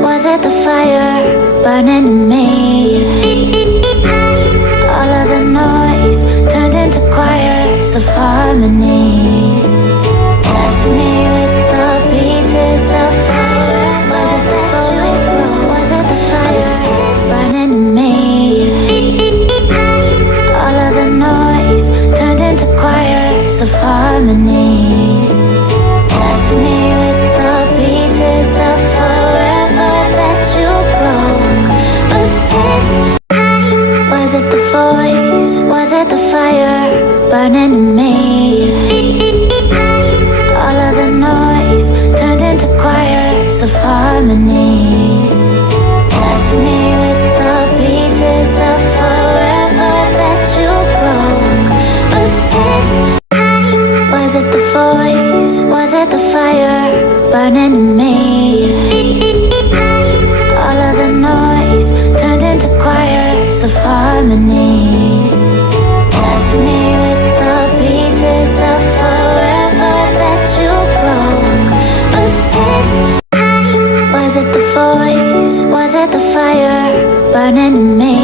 Was it the fire burning in me? All of the noise turned into choirs of harmony. Left me with the pieces of fire. Was it the voice? Was it the fire burning in me? All of the noise turned into choirs of harmony. Left me with the pieces of forever that you broke. Was it the voice? Was it the fire burning in me? All of the noise turned into choirs of harmony. Left me with the pieces of forever that you broke. Was it the voice? Was it the fire burning in me? All of the noise turned into choirs of harmony. Left me with the pieces of forever that you broke. Was it the voice? Was it the fire burning in me?